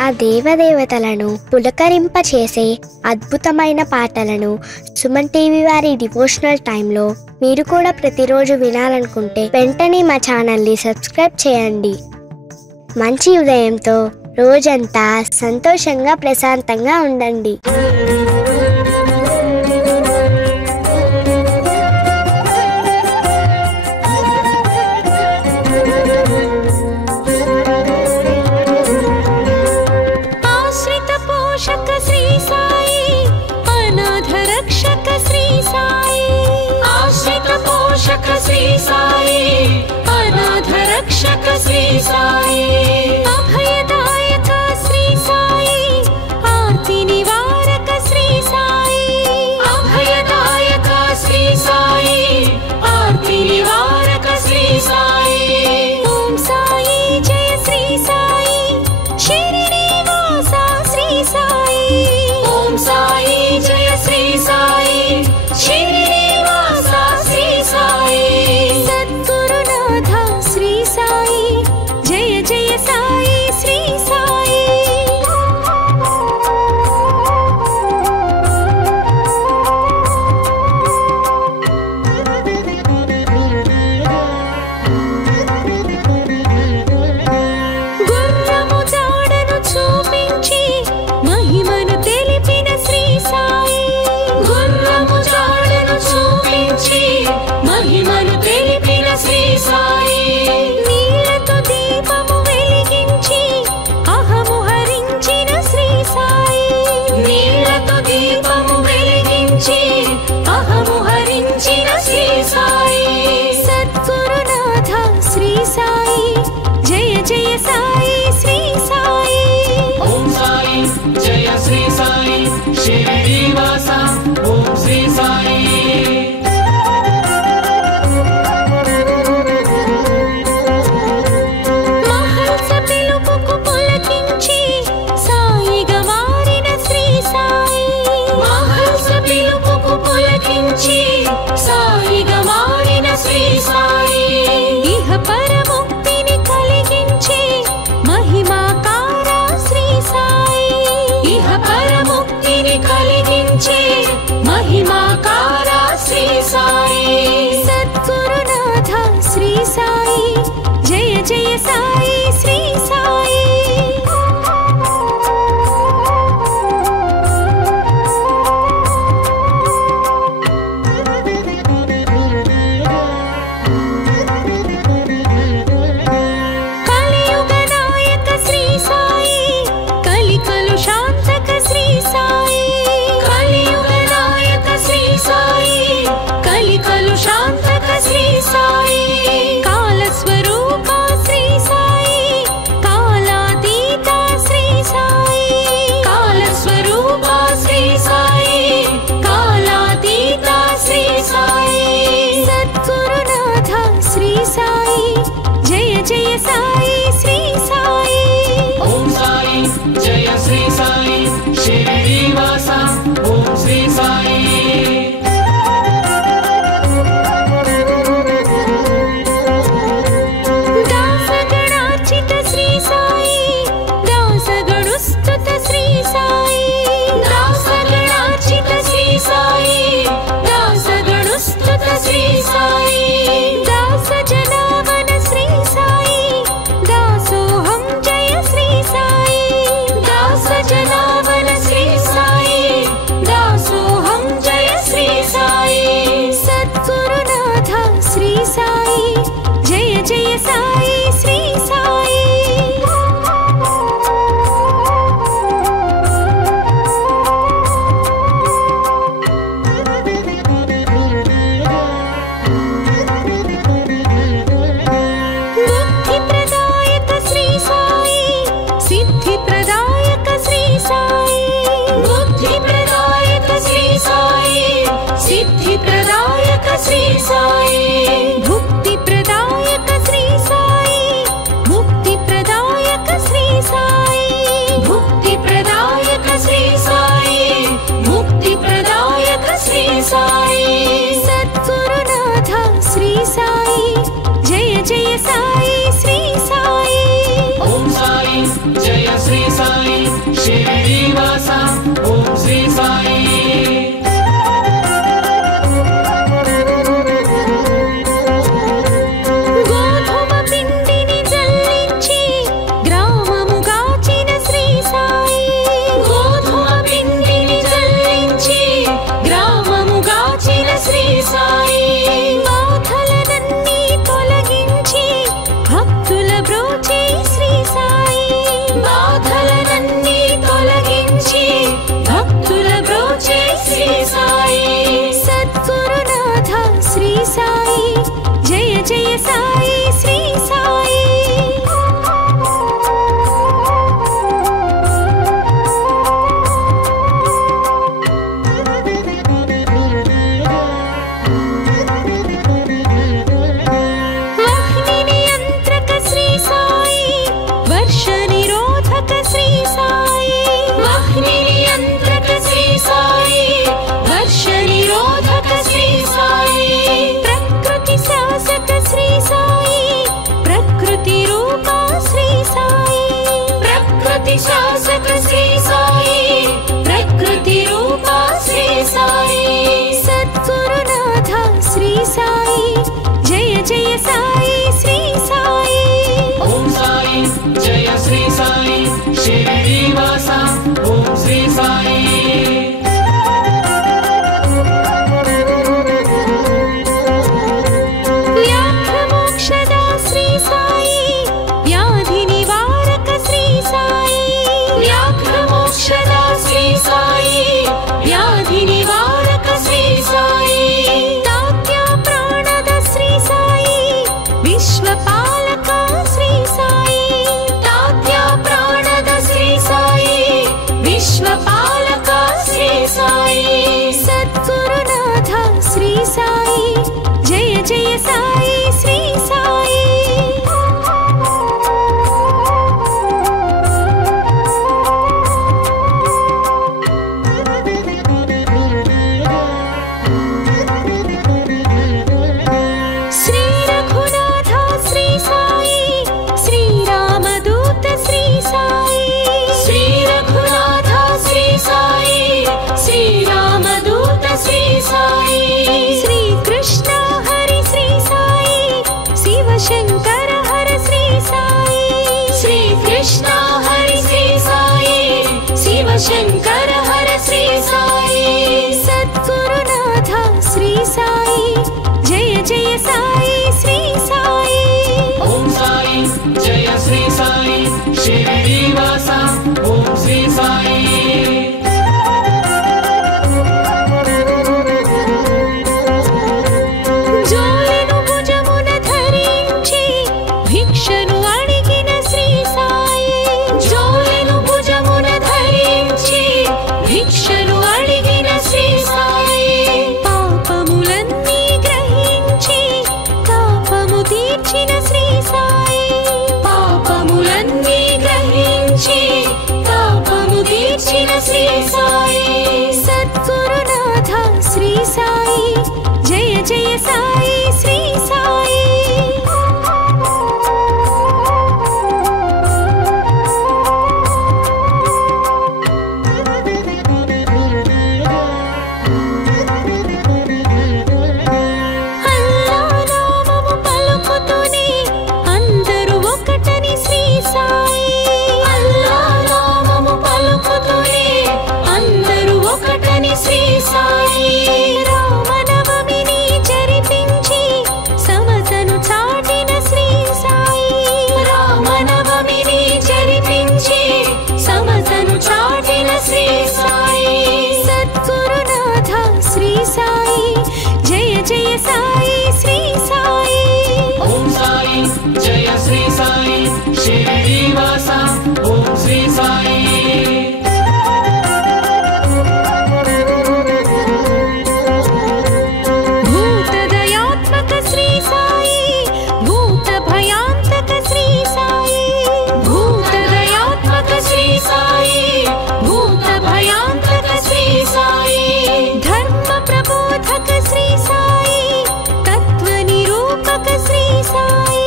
ఆ దేవదేవతలను పులకరింపచేసే అద్భుతమైన పాటలను సుమన్ టీవీ వారి డివోషనల్ టైంలో మీరు కూడా ప్రతిరోజు వినాలనుకుంటే వెంటనే మా ఛానల్ని సబ్స్క్రైబ్ చేయండి. మంచి ఉదయంతో రోజంతా సంతోషంగా ప్రశాంతంగా ఉండండి. जय श्री साई। वर्ष निरोधक श्री साई वाहिनी नियंत्रक श्री साई वर्ष निरोधक श्री साई प्रकृति शासक श्री साई प्रकृति रूपा श्री साई प्रकृति शासक श्री साई प्रकृति रूपा श्री साई सद्गुरुनाथ श्री साई जय जय साई श्री साई ओम साई जय श्री साई शिरडीवासा ओम श्री साई व्याघ्रमोक्षदा श्री साई व्याधि निवारक श्री साई व्याघ्रमोक्षदा श्री साई व्याधि निवारक श्री साई तात्या प्राणद श्री साई विश्वपालक श्री साई तात्या प्राणद श्री साई विश्वपालक श्री साई सद्गुरुनाथ श्री साई जय जय साई श्री साई श्री रघुनाथ श्री साई श्री रामदूत श्री साई श्री रघुनाथ श्री साई श्री रामदूत श्री साई श्री कृष्ण हरि श्री साई शिव शंकर हर श्री साई श्री कृष्ण हरि श्री साई शिव शंकर हर श्री साई सद्गुरुनाथ श्री साई जय जय साई श्री साई ओम साई जय श्री साई शिरडीवासा ओम श्री साई జోలెను భుజమున ధరించి భిక్షను అడిగిన శ్రీ సాయి జోలెను భుజమున ధరించి భిక్షను అడిగిన శ్రీ సాయి పాపములన్నీ గ్రహించి తాపము తీర్చిన శ్రీ సాయి పాపములన్నీ గ్రహించి తాపము తీర్చిన శ్రీ సాయి సద్గురునాథ శ్రీ సాయి జయ జయ సాయి శ్రీ సాయి అల్లా నామము పలుకుతూనే అందరూ ఒకటని శ్రీ సాయి అల్లా నామము పలుకుతూనే అందరూ ఒకటని శ్రీ సాయి రామనవమిని జరిపించి సమతను చాటిన శ్రీ సాయి రామనవమిని జరిపించి సమతను చాటిన శ్రీ సాయి సద్గురునాథ శ్రీ సాయి జయ జయ సాయి శ్రీ సాయి ओम साई जय श्री साई शिरडीवासा ओम श्री साई भूतदयात्मक श्री साई भूत भयांतक श्री साई भूतदयात्मक श्री साई भूत भयांतक श्री साई धर्म प्रबोधक श्री साई तत्व निरूपक श्री साई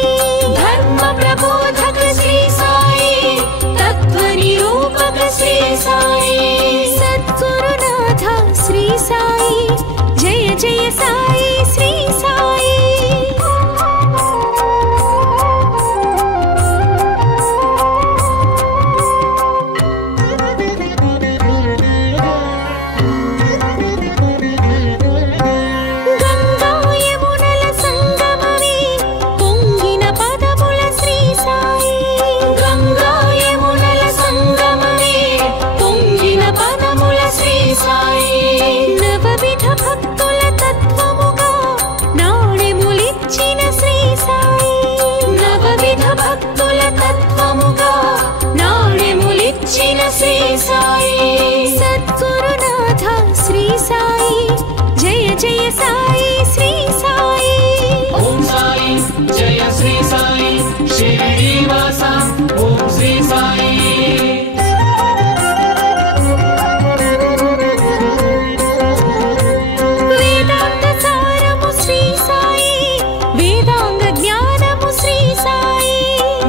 धर्म प्रबोधक श्री साई तत्व निरूपक श्री साई सद्गुरुनाथ श्री साई जय जय साई श्री साई గంగా యమునల సంగమమే పొంగిన పదముల శ్రీ సాయి గంగా యమునల సంగమమే పొంగిన పదముల శ్రీ సాయి నవవిధ భక్తుల తత్వముగా నాణెములిచ్చిన శ్రీ సాయి నవవిధ భక్తుల తత్వముగా నాణెములిచ్చిన శ్రీ సాయి సద్గురునాథ శ్రీ సాయి జయ జయ సాయి శ్రీ సాయి ओम साई जय श्री साई शिरडीवासा ओम श्री సాయి వేదాంత సారము శ్రీ సాయి వేదాంగ జ్ఞానము శ్రీ సాయి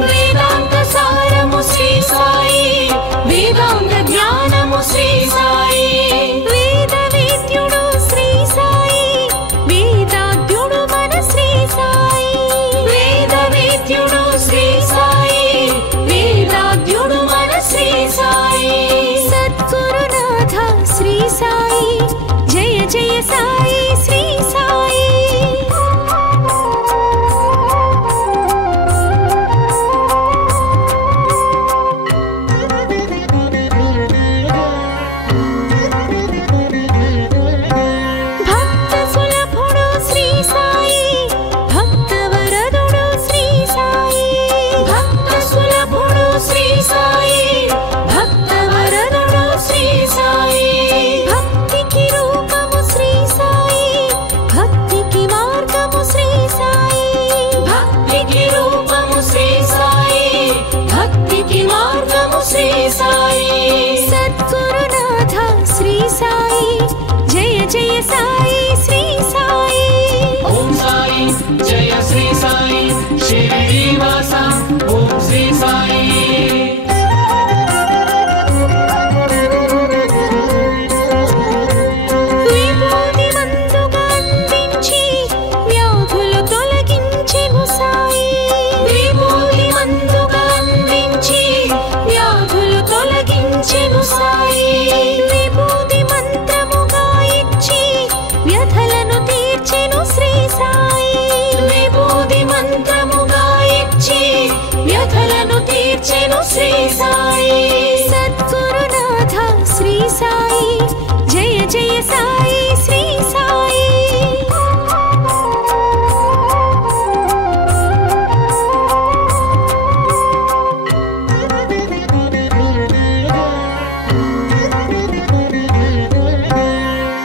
వేదాంత సారము శ్రీ సాయి వేదాంగ జ్ఞానము శ్రీ సాయి వేద వేద్యుడు శ్రీ సాయి వేదాద్యుడు మన శ్రీ సాయి వేద వేద్యుడు శ్రీ సాయి వేదాద్యుడు మన శ్రీ సాయి సద్గురునాథ శ్రీ సాయి జయ జయ సాయి శ్రీ సాయి భక్త సులభుడు శ్రీ సాయి భక్త వరదుడు శ్రీ సాయి భక్త సులభుడు శ్రీ సాయి భక్త వరదుడు శ్రీ సాయి భక్తికి రూపము శ్రీ సాయి భక్తికి మార్గము శ్రీ సాయి భక్తికి రూపము శ్రీ సాయి భక్తికి మార్గము శ్రీ సాయి సద్గురునాథ శ్రీ సాయి జయ జయ సాయి శ్రీ సాయి ఓం సాయి జయ శ్రీ సాయి శ్రీనివాస ఓం శ్రీ సాయి విభూతి మందుగా అందించి వ్యాధులు తొలగించెను సాయి విభూతి మందుగా అందించి వ్యాధులు తొలగించెను సాయి విభూతి మంత్రముగా ఇచ్చి వ్యధలను తీర్చెను శ్రీ సాయి విభూతి మంత్రముగా ఇచ్చి వ్యధలను తీర్చెను శ్రీ సాయి సద్గురునాథ శ్రీ సాయి జయ జయ సాయి శ్రీ సాయి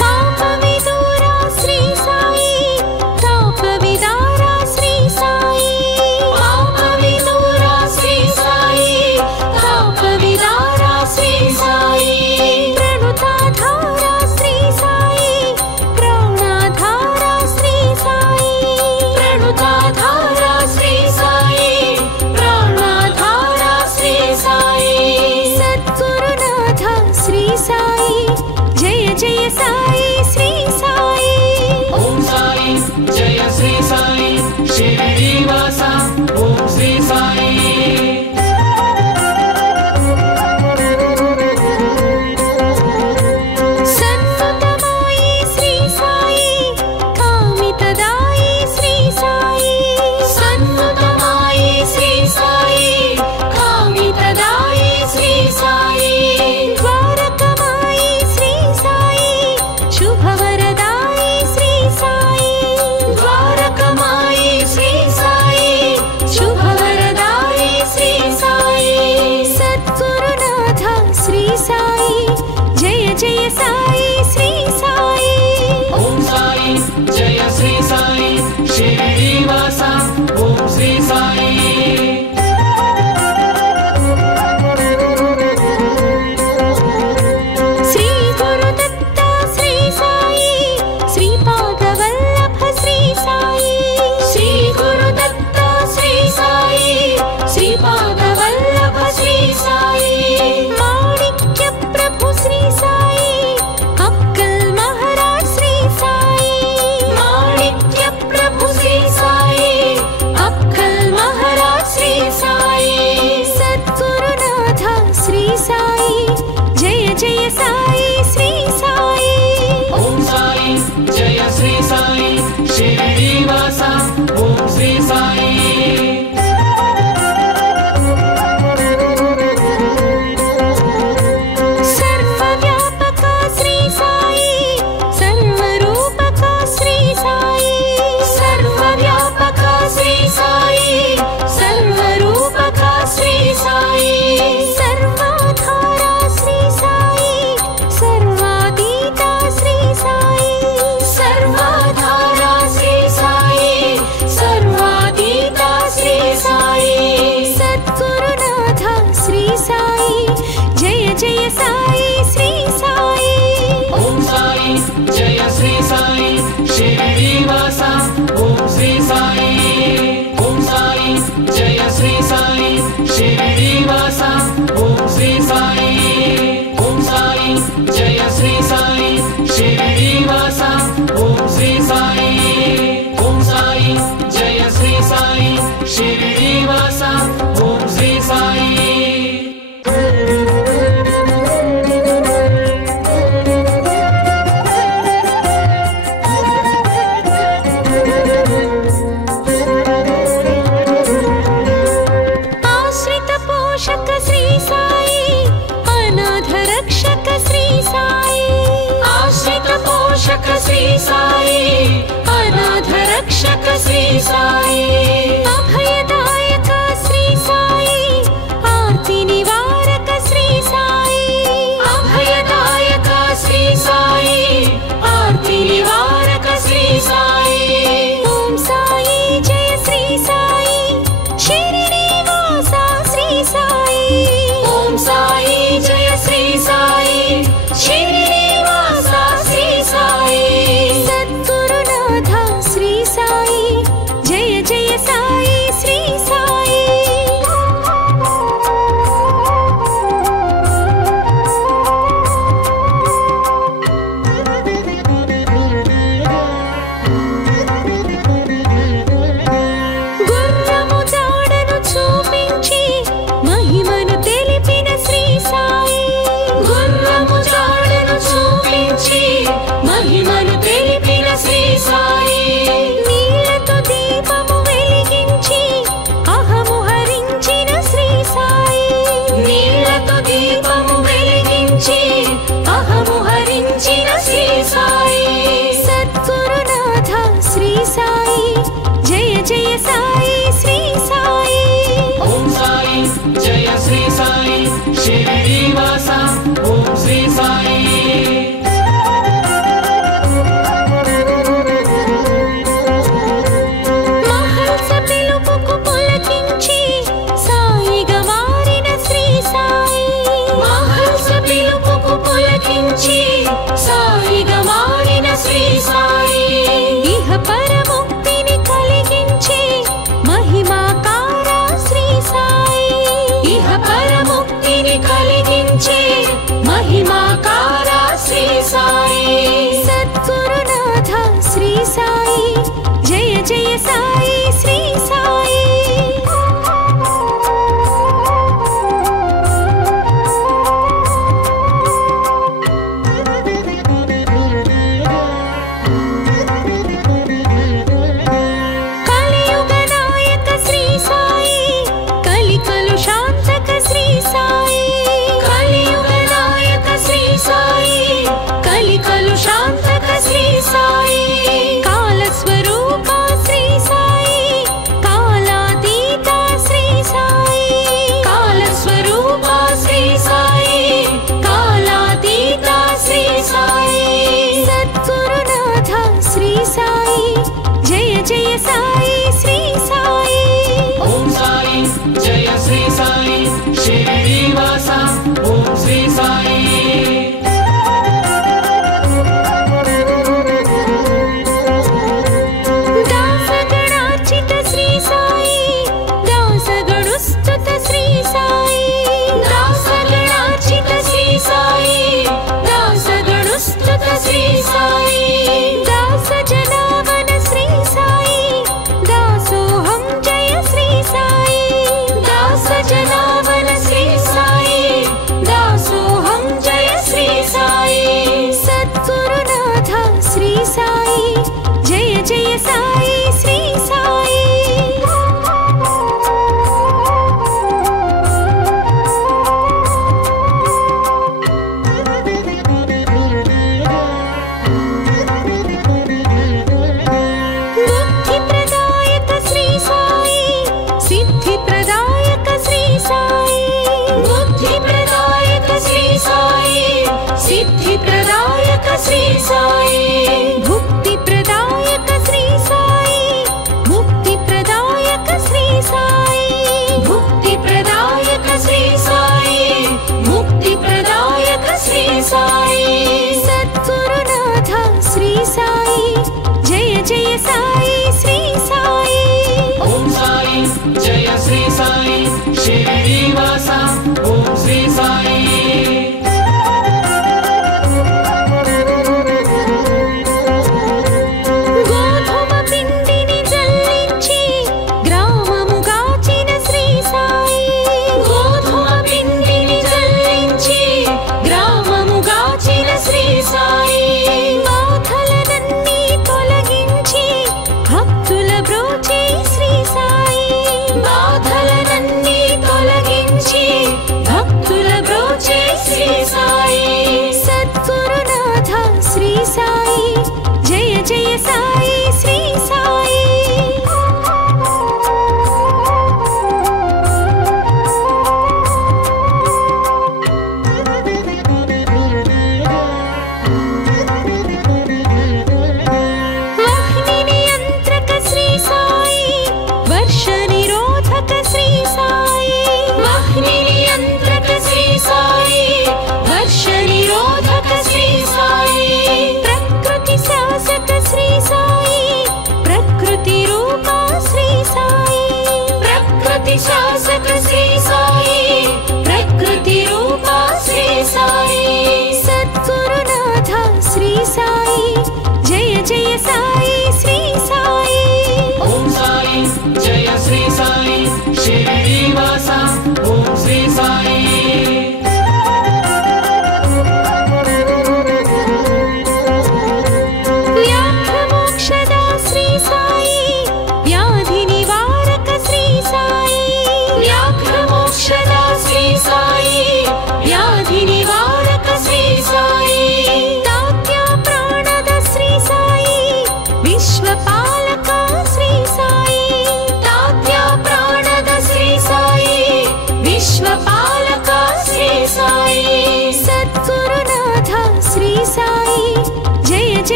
పాప విదూరా శ్రీ సాయి తాప విదారా శ్రీ సాయి పాప విదూరా శ్రీ సాయి తాప విదారా శ్రీ సాయి ప్రణుతాధారా శ్రీ సాయి ప్రాణాధారా శ్రీ సాయి ప్రణుతాధారా శ్రీ సాయి ప్రాణాధారా శ్రీ సాయి సద్గురునాథ శ్రీ సాయి జయ జయ సాయి శ్రీ సాయి ఓం సాయి జయ శ్రీ సాయి శ్రీనివాస ఓం శ్రీ సాయి సన్నుతమాయి శ్రీ సాయి కామితదాయి శ్రీ సాయి సన్నుతమాయి శ్రీ సాయి కామితదాయి శ్రీ సాయి ద్వారకమాయి శ్రీ సాయి శుభవరదాయి శ్రీ సాయి ద్వారకమాయి శ్రీ సాయి శుభవరదాయి శ్రీ సాయి సద్గురునాథ శ్రీ సాయి జయ జయ సాయి శ్రీ సాయి ఓం సాయి జయ శ్రీ సాయి శ్రీనివాస ఓం శ్రీ సాయి శ్రీ గురుదత్త శ్రీ సాయి శ్రీపాద వల్లభ శ్రీ సాయి శ్రీ గురుదత్త శ్రీ సాయి శ్రీపాద వల్లభ శ్రీ సాయి మాణిక్య ప్రభు శ్రీ సాయి అక్కల్ మహారాజ్ శ్రీ సాయి మాణిక్య ప్రభు శ్రీ సాయి అక్కల్ మహారాజ్ శ్రీ సాయి సద్గురునాథ శ్రీ సాయి జయ జయ సాయి శ్రీ సాయి ఓం సాయి జయ శ్రీ సాయి శ్రీనివాస ఓం శ్రీ సాయి సర్వవ్యాపక శ్రీ సాయి సర్వరూపక శ్రీ సాయి సర్వవ్యాపక శ్రీ సాయి సర్వరూపక శ్రీ సాయి సర్వాధార శ్రీ సాయి జయ సాయి శ్రీ సాయి ఓం సాయి జయ శ్రీ సాయి శ్రీనివాస ఓం శ్రీ సాయి ఓం సాయి జయ శ్రీ సాయి శ్రీనివాస ఓం శ్రీ సాయి ఓం సాయి జయ శ్రీ సాయి శ్రీనివాస ఓం శ్రీ సాయి ఓం సాయి జయ శ్రీ సాయి శ్రీనివాస ఓం శ్రీ సాయి శ్రీ సాయి అనాథ రక్షక శ్రీ సాయి అభయదాయక శ్రీ సాయి ఆర్తి నివారక శ్రీ సాయి అభయదాయక శ్రీ సాయి ఆర్తి నివారక శ్రీ సాయి ఓం సాయి జయ శ్రీ సాయి శ్రీనివాస శ్రీ సాయి ఓం సాయి జయ శ్రీ సాయి శ్రీనివాస శ్రీ సాయి సద్గురునాథ శ్రీ సాయి జయ జయ సాయి శ్రీ సాయి గుర్రము జాడను చూపించి మహిమను తెలిపిన శ్రీ సాయి గుర్రము జాడను చూపించి మహిమను తెలిపిన శ్రీ సాయి నీలతో దీపము వెలిగించి అహము హరించిన శ్రీ సాయి నీలతో దీపము వెలిగించి అహము హరించిన శ్రీ సాయి సద్గురునాథ శ్రీ సాయి జయ జయ సాయి శ్రీ సాయి ఓం సాయి జయ శ్రీ సాయి శ్రీనివాస ఓం శ్రీ సాయి మహల్స పిలుపుకు పులకించి సాయిగా మారిన శ్రీ సాయి మహల్స పిలుపుకు పులకించి సాయిగా మారిన శ్రీ సాయి ఇహ పరముక్తిని కలిగించి మహిమాకార శ్రీ సాయి ఇహ పరముక్తిని కలిగించి మహిమాకార శ్రీ సాయి సద్గురునాథ శ్రీ సాయి జయ జయ సాయి శ్రీ సాయి కలియుగ నాయక శ్రీ సాయి కలికలు శాంతక శ్రీ సాయి కలియుగ నాయక శ్రీ సాయి కలికలు శాంతక శ్రీ సాయి కాల స్వరూప శ్రీ సాయి కాలాతీత శ్రీ సాయి కాల స్వరూప శ్రీ సాయి కాలాతీత శ్రీ సాయి సద్గురునాథ శ్రీ సాయి జయ జయ సాయి శ్రీ సాయి ఓం సాయి జయ శ్రీ సాయి శ్రీనివాస ఓం శ్రీ సాయి దాసగణార్చిత శ్రీ సాయి దాసగణుస్తుత శ్రీ సాయి దాసగణార్చిత శ్రీ సాయి దాసగణుస్తుత శ్రీ సాయి దాస జనావన శ్రీ సాయి దాసోహం జయ శ్రీ సాయి దాస జనావన శ్రీ సాయి దాసోహం జయ శ్రీ సాయి సద్గురునాథ శ్రీ సాయి జయ జయ సాయి శ్రీ సాయి బుద్ధి ప్రదాయక శ్రీ సాయి సిద్ధి ప్రదాయక శ్రీ సాయి బుద్ధి ప్రదాయక శ్రీ సాయి సిద్ధి ప్రదాయక శ్రీ సాయి భుక్తి ప్రదాయక శ్రీ సాయి ముక్తి ప్రదాయక శ్రీ సాయి భుక్తి ప్రదాయక శ్రీ సాయి ముక్తి ప్రదాయక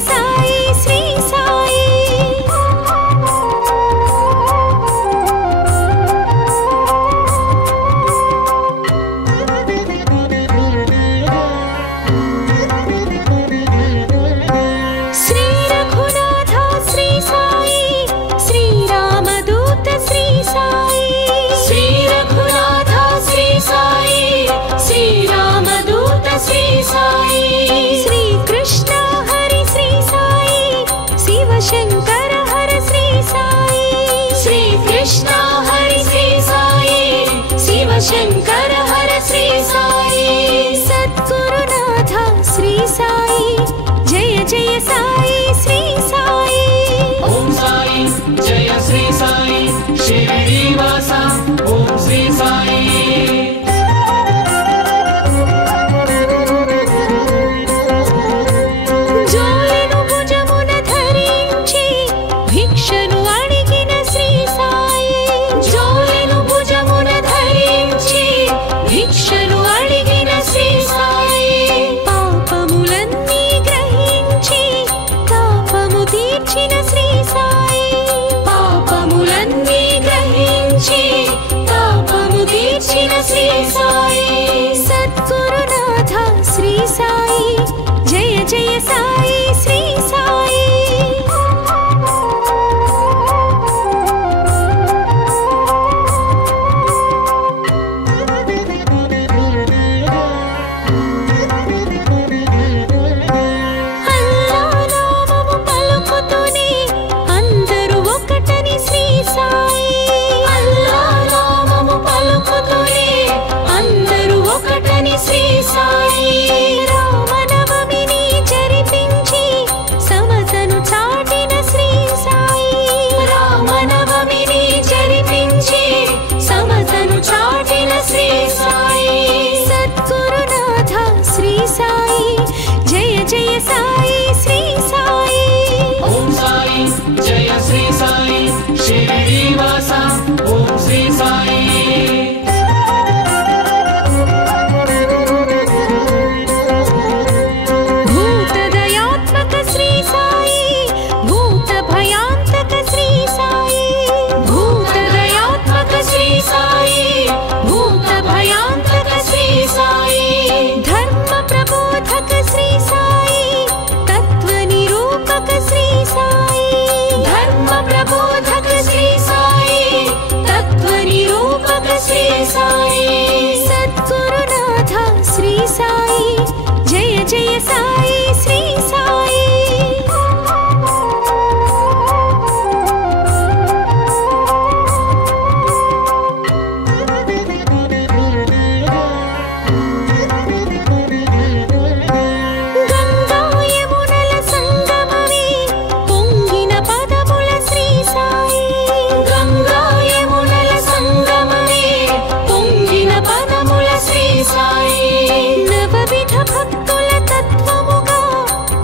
సాయి శ్రీ సాయి శ్రీ రఘునాథ శ్రీ సాయి శ్రీ రామదూత శ్రీ సాయి శ్రీ రఘునాథ శ్రీ సాయి శ్రీ రామదూత శ్రీ సాయి శ్రీ కృష్ణ హరి శ్రీ సాయి శివ శంకర హర శ్రీ సాయి శ్రీ కృష్ణ హరి శ్రీ సాయి శివ శంకర హర శ్రీ సాయి సద్గురునాథ శ్రీ సాయి జయ జయ సాయి శ్రీ సాయి ఓం సాయి జయ శ్రీ సాయి శిరిడీవాస ఓం శ్రీ సాయి జోలెను భుజమున ధరించి భిక్షను అడిగిన శ్రీ సాయి జోలెను భుజమున ధరించి భిక్షను అడిగిన శ్రీ సాయి పాపములన్నీ గ్రహించి తాపము తీర్చిన శ్రీ సాయి పాపములన్నీ గ్రహించి తాపము తీర్చిన శ్రీ సాయి సద్గురునాథ శ్రీ సాయి జయ జయ సాయి శ్రీ సాయి అల్లా నామము పలుకుతూనే అందరూ ఒకటని శ్రీ సాయి అల్లా నామము పలుకుతూనే అందరూ ఒకటని శ్రీ సాయి రామనవమిని జరిపించి సమతను చాటిన శ్రీ సాయి రామనవమిని జరిపించి సమతను చాటిన శ్రీ సాయి సద్గురునాథ శ్రీ సాయి జయ జయ సాయి శ్రీ సాయి ఓం సాయి జయ శ్రీ సాయి శిరిడీవాస ఓం శ్రీ సాయి భూతదయాత్మక శ్రీ సాయి భూత భయాంతక శ్రీ సాయి భూతదయాత్మక శ్రీ సాయి భూత భయాంతక శ్రీ సాయి ధర్మ ప్రబోధక శ్రీ సాయి తత్వ నిరూపక శ్రీ సాయి ధర్మ ప్రబోధక శ్రీ సాయి తత్వ నిరూపక శ్రీ సాయి సద్గురునాథ శ్రీ సాయి జయ జయ సాయి శ్రీ సాయి గంగా యమునల సంగమమే పొంగిన పదముల శ్రీ సాయి గంగా యమునల సంగమమే పొంగిన పదముల శ్రీ సాయి నవవిధ భక్తుల తత్వముగా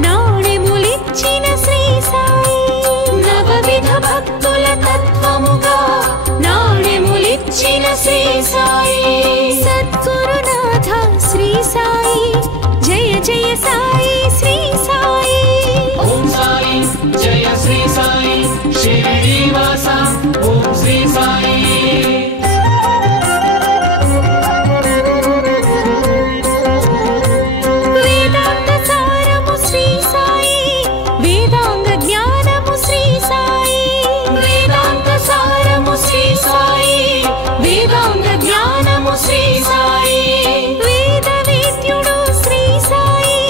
నాణెములిచ్చిన శ్రీ సాయి నవవిధ భక్తుల తత్వముగా నాణెములిచ్చిన శ్రీ సాయి సద్గురునాథ శ్రీ సాయి జయ జయ సాయి శ్రీ సాయి ఓం సాయి జయ శ్రీ సాయి శిరిడీవాస ఓం శ్రీ సాయి వేదాంత సారము శ్రీ సాయి వేదాంగ జ్ఞానము శ్రీ సాయి వేదాంత సారము శ్రీ సాయి వేదాంగ జ్ఞానము శ్రీ సాయి వేద వేద్యుడు శ్రీ సాయి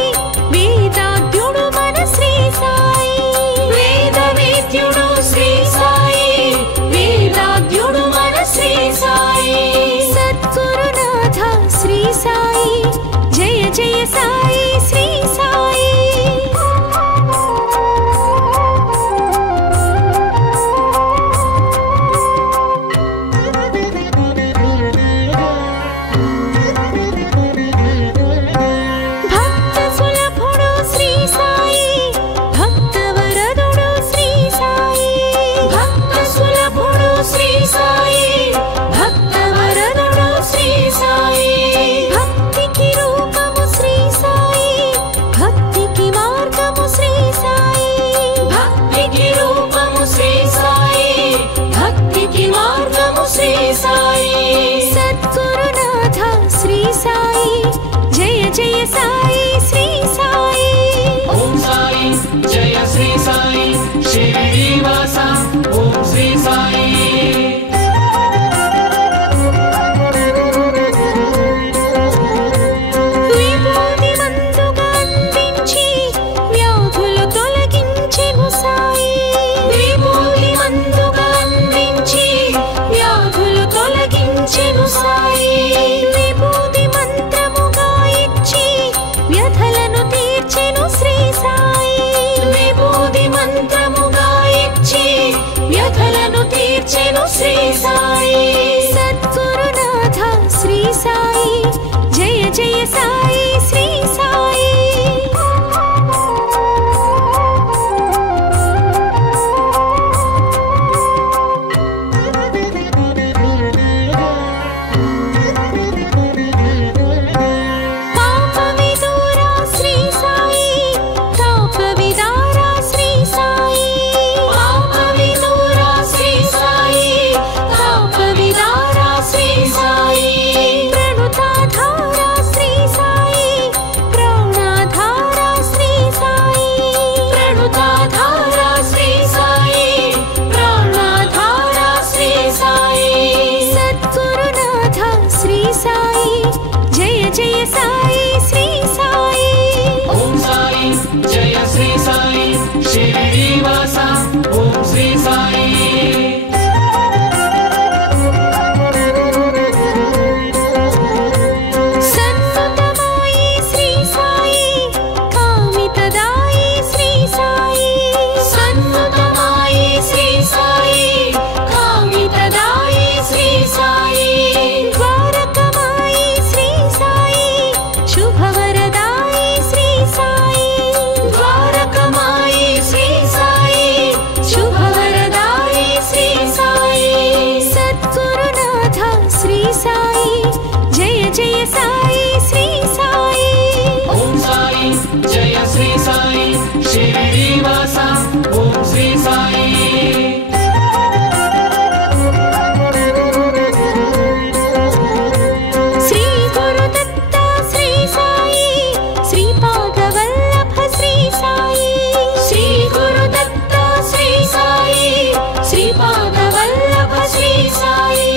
వేదాద్యుడు మన శ్రీ సాయి వేద వేద్యుడు శ్రీ సాయి వేదాద్యుడు మన శ్రీ సాయి సద్గురునాథ శ్రీ సాయి జయ జయ సాయి శ్రీ సాయి భక్త సులభుడు శ్రీ సాయి భక్త వరదుడు శ్రీ సాయి భక్త సులభుడు శ్రీ సాయి భక్త వరదుడు శ్రీ సాయి భక్తికి రూపము శ్రీ సాయి జయ సాయి శ్రీ సాయి ఓం సాయి జయ శ్రీ సాయి శిరిడీవాస ఓం శ్రీ సాయి విభూతి మందుగా అందించి వ్యాధులు తొలగించెను సాయి విభూతి మందుగా అందించి వ్యాధులు తొలగించెను సాయి విభూతి మంత్రముగా ఇచ్చి వ్యధలను తీర్చెను శ్రీ సాయి విభూతి మంత్రముగా ఇచ్చి వ్యధలను తీర్చెను శ్రీ సాయి సద్గురునాథ శ్రీ సాయి జయ జయ సాయి శ్రీ సాయి పాప విదూరా శ్రీ సాయి తాప విదారా శ్రీ సాయి పాప విదూరా శ్రీ సాయి తాప విదారా శ్రీ సాయి ప్రణుతాధారా శ్రీ సాయి ప్రాణాధారా శ్రీ సాయి ప్రణుతాధారా శ్రీ సాయి ప్రాణాధారా శ్రీ సాయి సద్గురునాథ శ్రీ సాయి జయ జయ సాయి శ్రీ సాయి ఓం సాయి జయ శ్రీ సాయి శిరిడీవాస ఓం శ్రీ సాయి సన్నుతమాయి శ్రీ సాయి కామితదాయి శ్రీ సాయి సన్నుతమాయి శ్రీ సాయి కామితదాయి శ్రీ సాయి ద్వారకమాయి శ్రీ సాయి శుభవరదాయి శ్రీ సాయి ద్వారకమాయి శ్రీ సాయి శుభవరదాయి శ్రీ సాయి సద్గురునాథ శ్రీ సాయి జయ జయ సాయి శ్రీ సాయి ఓం సాయి జయ శ్రీ సాయి శిరిడీవాస ఓం శ్రీ సాయి శ్రీ గురుదత్త శ్రీ సాయి శ్రీపాదవల్లభ శ్రీ సాయి శ్రీ గురుదత్త శ్రీ సాయి శ్రీపాదవల్లభ శ్రీ సాయి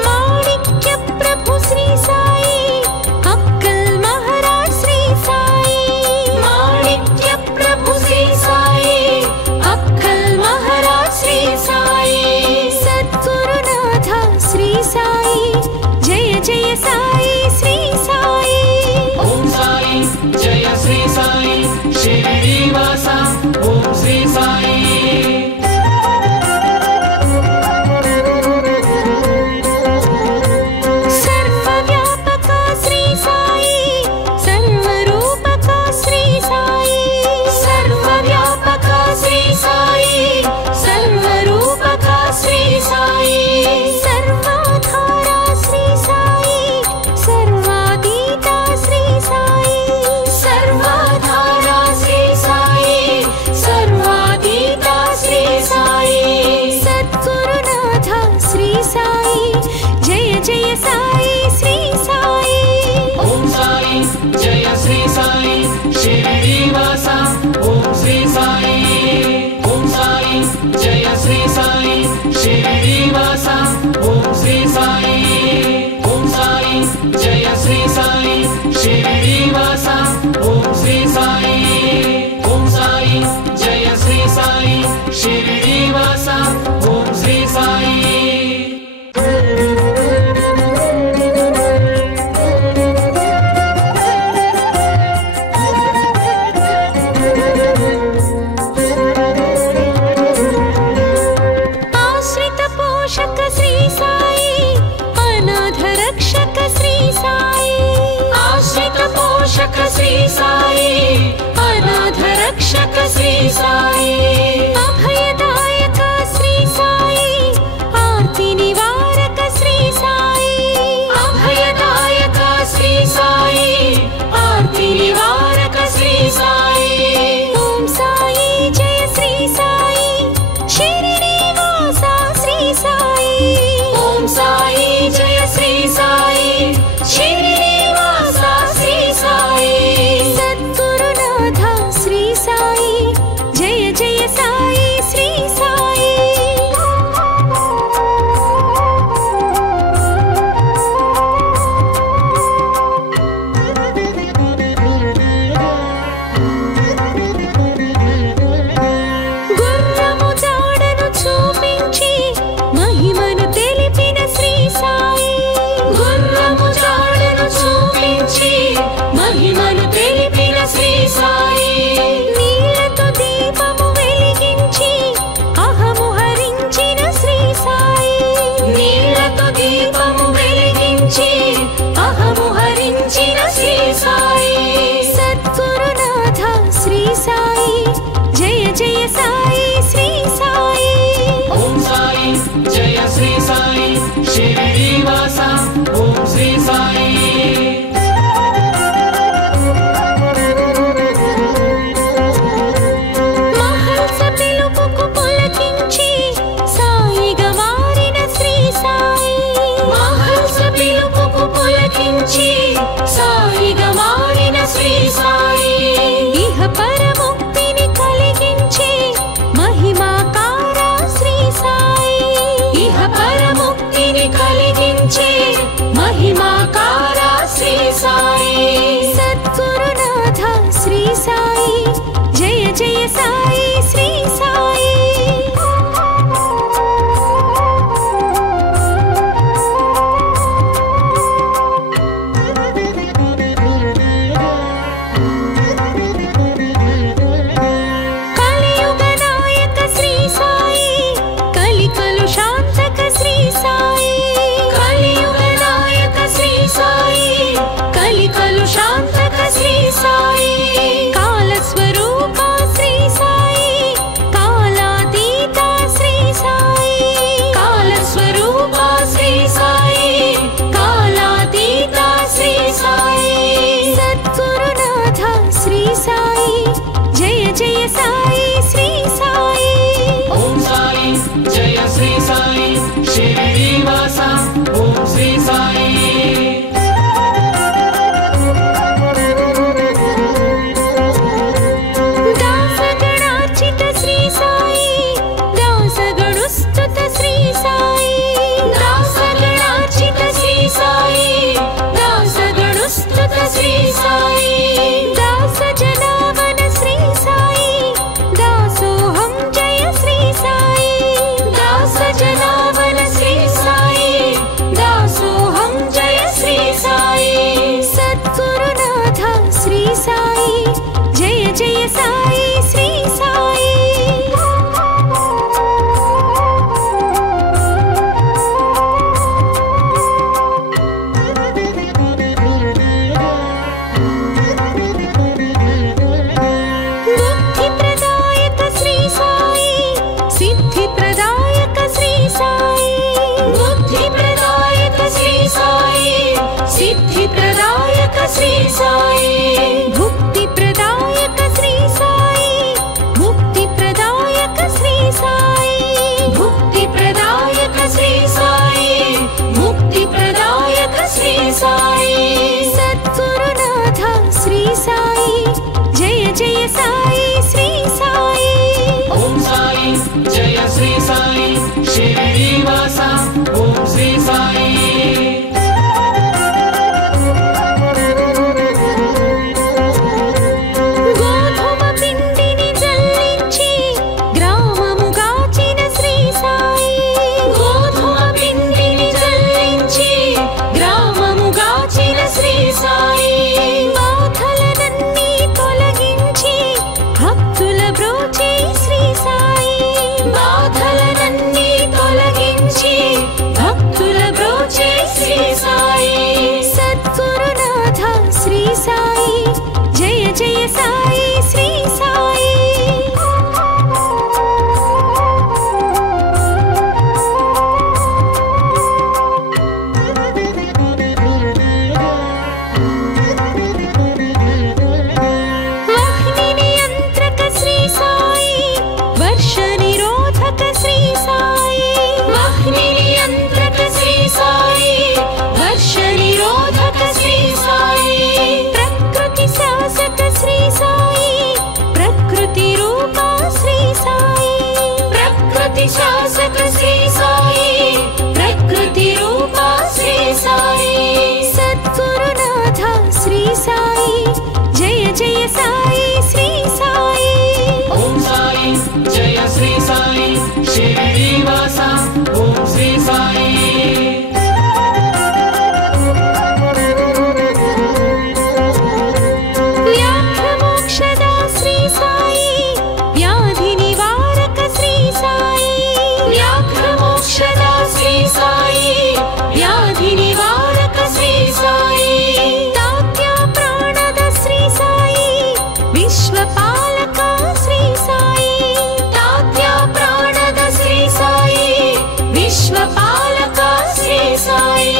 మాణిక్య ప్రభు శ్రీ సాయి అక్కల్ మహారాజ్ శ్రీ సాయి మాణిక్య ప్రభు శ్రీ సాయి అక్కల్ మహారాజ్ శ్రీ సాయి సద్గురునాథ శ్రీ సాయి జయ జయ సాయి శ్రీ సాయి ఓం సాయి జయ శ్రీ సాయి శిరిడీవాస ఓం శ్రీ సాయి సర్వవ్యాపక శ్రీ సాయి సర్వరూపక శ్రీ సాయి సర్వవ్యాపక శ్రీ సాయి సర్వరూపక శ్రీ సాయి సర్వాధార శ్రీ సాయి సర్వాతీత శ్రీ సాయి సర్వాధార శ్రీ సాయి సర్వాతీత శ్రీ సాయి సద్గురునాథ శ్రీ సాయి జయ జయ సాయి శ్రీ సాయి ఓం సాయి జయ శ్రీ సాయి శిరిడీవాస ఓం శ్రీ సాయి ఓం సాయి జయ శ్రీ సాయి శిరిడీవాస ఓం శ్రీ సాయి ఓం సాయి జయ శ్రీ సాయి శిరిడీవాస ఓం శ్రీ సాయి ఓం సాయి జయ శ్రీ సాయి శిరిడీవాస ఓం శ్రీ సాయి ఆశ్రిత పోషక శ్రీ సాయి అనాథ రక్షక శ్రీ సాయి ఆశ్రిత పోషక శ్రీ సాయి అనాథ రక్షక శ్రీ సాయి అభయదాయక శ్రీ సాయి ఆర్తి నివారక శ్రీ సాయి అభయదాయక శ్రీ సాయి ఆర్తి నివారక శ్రీ సాయి ఓం సాయి జయ శ్రీ సాయి శిరిడీవాస శ్రీ సాయి ఓం సాయి జయ శ్రీ సాయి శిరిడీవాస శ్రీ సాయి సాయి జయ జయ సాయి శ్రీ సాయి కలియుగ నాయక శ్రీ సాయి కలికలు శాంతక శ్రీ సాయి కలియుగ నాయక శ్రీ సాయి కలికలు శాంతక శ్రీ సాయి కాల స్వరూప శ్రీ సాయి కాలాతీత శ్రీ సాయి కాల స్వరూప శ్రీ సాయి కాలాతీత శ్రీ సాయి సద్గురునాథ శ్రీ సాయి జయ జయ సాయి శ్రీ సాయి ఓం సాయి జయ శ్రీ సాయి శిరిడీవాస ఓం శ్రీ సాయి దాసగణార్చిత శ్రీ సాయి దాసగణుస్తుత శ్రీ సాయి దాసగణార్చిత శ్రీ సాయి దాసగణుస్తుత శ్రీ సాయి దాస జనావన శ్రీ సాయి దాసోహం జయ శ్రీ సాయి దాస జనావన శ్రీ సాయి దాసోహం జయ శ్రీ సాయి సద్గురునాథ శ్రీ సాయి జయ జయ సాయి శ్రీ సాయి బుద్ధి ప్రదాయక శ్రీ సాయి సిద్ధి ప్రదాయక శ్రీ సాయి బుద్ధి ప్రదాయక శ్రీ సాయి సిద్ధి ప్రదాయక శ్రీ సాయి భుక్తి ప్రదాయక శ్రీ సాయి ముక్తి ప్రదాయక శ్రీ సాయి భుక్తి ప్రదాయక శ్రీ సాయి ముక్తి ప్రదాయక శ్రీ సాయి సద్గురునాథ శ్రీ సాయి జయ జయ సాయి శ్రీ సాయి ఓం సాయి జయ శ్రీ సాయి శిరిడీవాస ఓం శ్రీ సాయి గోధుమ పిండిని జల్లించి గ్రామముగాచిన శ్రీ సాయి గోధుమ పిండిని జల్లించి గ్రామముగాచిన శ్రీ సాయి బాధలనన్నీ తొలగించి భక్తుల బ్రోచే శ్రీ సాయి బాధలనన్నీ తొలగించి భక్తుల బ్రోచే శ్రీ సాయి సద్గురునాథ శ్రీ సాయి జయ జయ సాయి శ్రీ సాయి వాహ్ని నియంత్రక శ్రీ సాయి వర్ష నిరోధక శ్రీ సాయి వాహ్ని నియంత్రక శ్రీ సాయి వర్ష నిరోధక శ్రీ సాయి ప్రకృతి శాసక శ్రీ సాయి ప్రకృతి రూప శ్రీ సాయి ప్రకృతి శాసక శ్రీ సాయి ప్రకృతి రూప శ్రీ సాయి సద్గురునాథ శ్రీ సాయి జయ జయ సాయి శ్రీ సాయి ఓం సాయి జయ శ్రీ సాయి శిరిడీవాస ఓం శ్రీ సాయి వ్యాఘ్రమోక్షదా శ్రీ సాయి వ్యాధి నివారక శ్రీ సాయి వ్యాఘ్రమోక్షదా శ్రీ సాయి వ్యాధి నివారక శ్రీ సాయి తాత్య ప్రాణద శ్రీ సాయి విశ్వపాలక శ్రీ సాయి తాత్య ప్రాణద శ్రీ సాయి విశ్వపాలక శ్రీ సాయి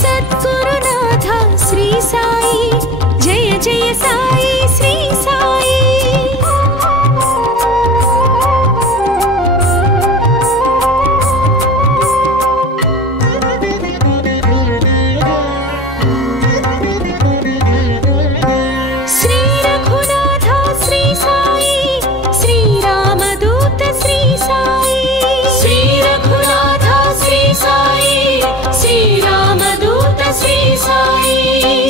సద్గురునాథ శ్రీ సాయి జయ జయ సాయి శ్రీ సాయి శ్రీ రఘునాథ శ్రీ సాయి శ్రీరామదూత శ్రీ సాయి శ్రీ రఘునాథ శ్రీ సాయి శ్రీరామదూత శ్రీ సాయి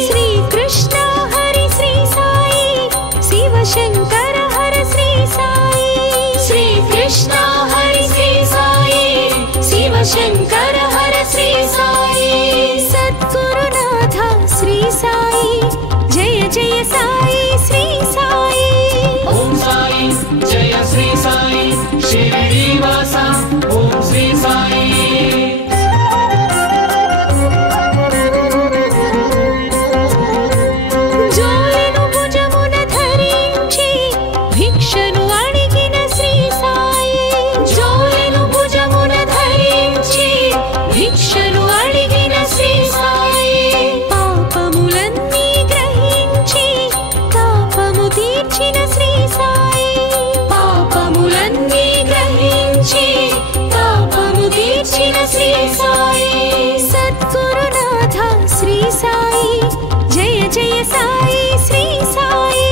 శ్రీకృష్ణ హరి శ్రీ సాయి శ్రీ సాయి జయ జయ సాయి శ్రీ సాయి ఓం సాయి జయ శ్రీ సాయి శిరిడీవాస ఓం శ్రీ సాయి జోలెను భుజమున ధరించి భిక్షను అడిగిన శ్రీ సాయి జోలెను భుజమున ధరించి భిక్షను అడిగిన శ్రీ సాయి పాపములన్నీ గ్రహించి తాపము తీర్చిన శ్రీ సాయి పాపములన్నీ గ్రహించి తాపము తీర్చిన శ్రీ సాయి సద్గురునాథ శ్రీ సాయి జయ జయ సాయి శ్రీ సాయి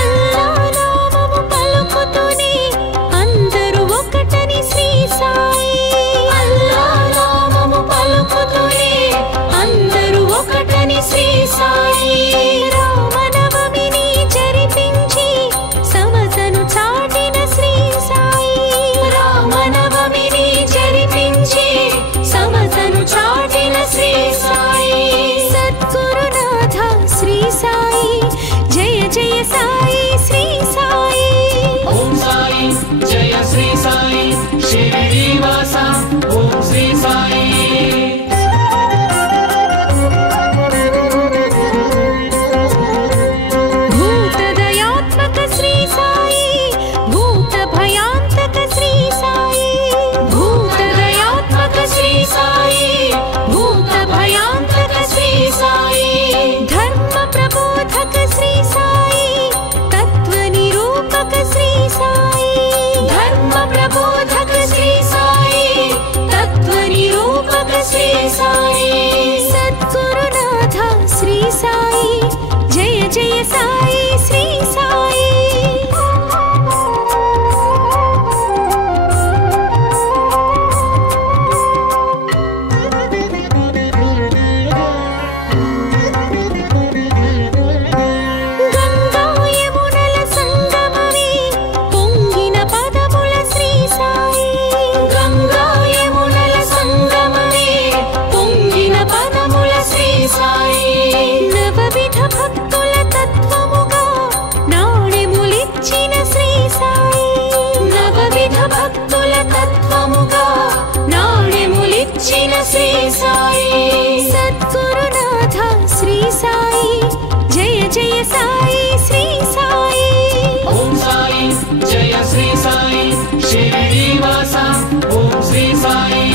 అల్లానామము పలుకుతూనే అందరూ ఒకటని శ్రీ సాయి అల్లానామము పలుకుతూనే అందరూ ఒకటని శ్రీ సాయి రామనవమిని జరిపించి సమతను చాటిన శ్రీ సాయి రామనవమిని జరిపించి సమతను చాటిన శ్రీ సాయి సద్గురునాథ శ్రీ సాయి జయ జయ సాయి శ్రీ సాయి ఓం సాయి జయ శ్రీ సాయి శిరిడీవాస ఓం శ్రీ సాయి భూతదయాత్మక శ్రీ సాయి భూత భయాంతక శ్రీ సాయి భూతదయాత్మక శ్రీ సాయి భూత భయాంతక శ్రీ సాయి ధర్మ ప్రబోధక శ్రీ సాయి తత్వ నిరూపక శ్రీ సాయి ధర్మ ప్రబోధక శ్రీ సాయి తత్వ నిరూపక శ్రీ సాయి సద్గురునాథ శ్రీ సాయి జయ జయ సాయి శ్రీ సాయి గంగా యమునల సంగమమే పొంగిన పదముల శ్రీ సాయి గంగా యమునల సంగమమే పొంగిన పదముల శ్రీ సాయి నవవిధ భక్తుల తత్వముగా నాణెములిచ్చిన శ్రీ సాయి నవవిధ భక్తుల తత్వముగా నాణెములిచ్చిన శ్రీ సాయి సద్గురునాథ శ్రీ సాయి జయ జయ సాయి శ్రీ సాయి ఓం సాయి జయ శ్రీ సాయి శిరిడీవాస ఓం శ్రీ సాయి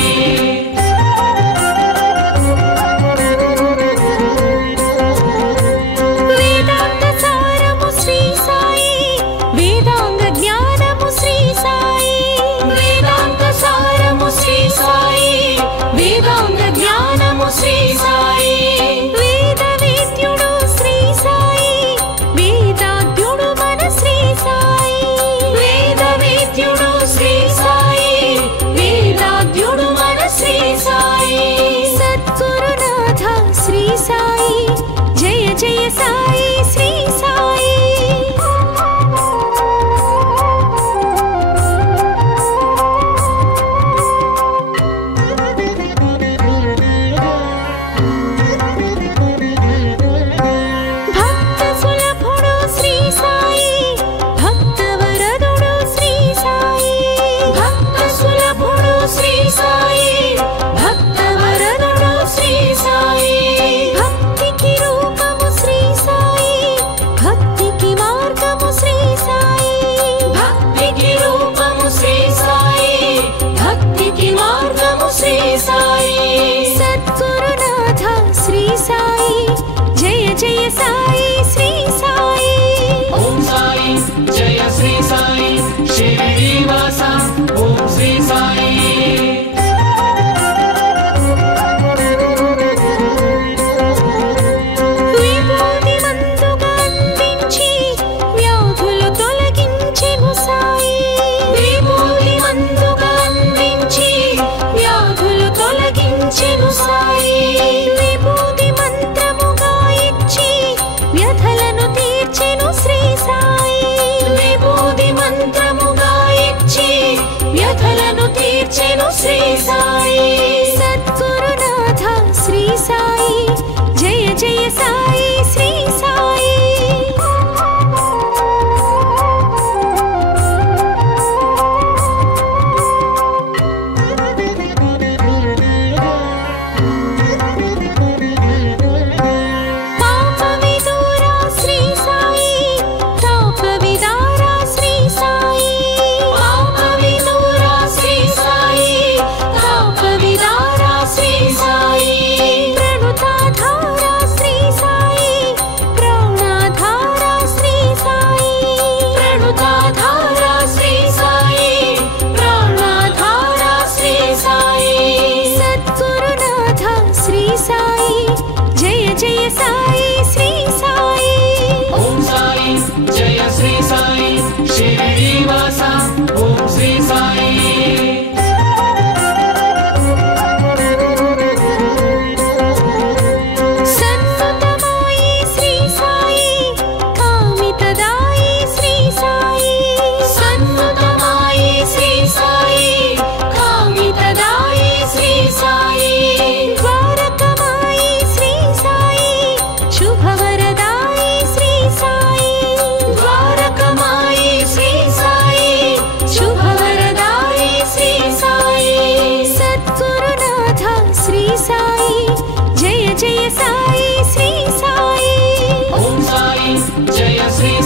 వేదాంత సారము శ్రీ సాయి వేదాంగ జ్ఞానము శ్రీ సాయి వేదాంత సారము శ్రీ సాయి వేదాంగ జ్ఞానము శ్రీ సాయి వేద వేద్యుడు శ్రీ సాయి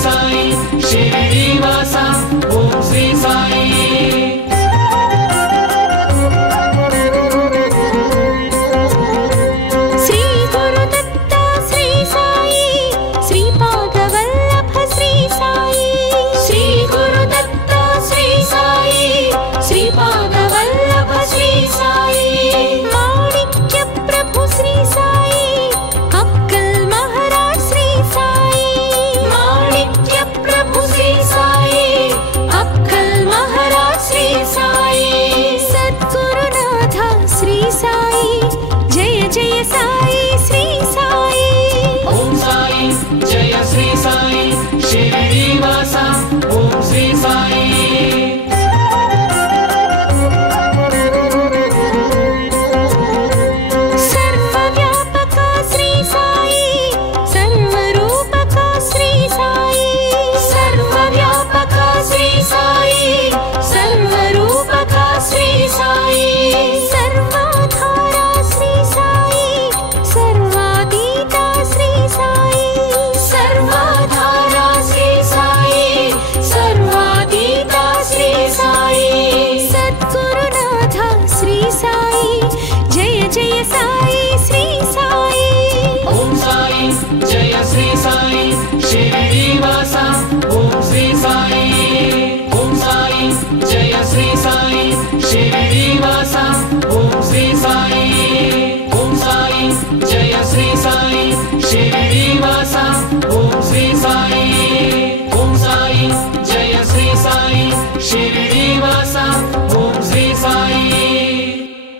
साई शिरडीवासा ओम श्री साई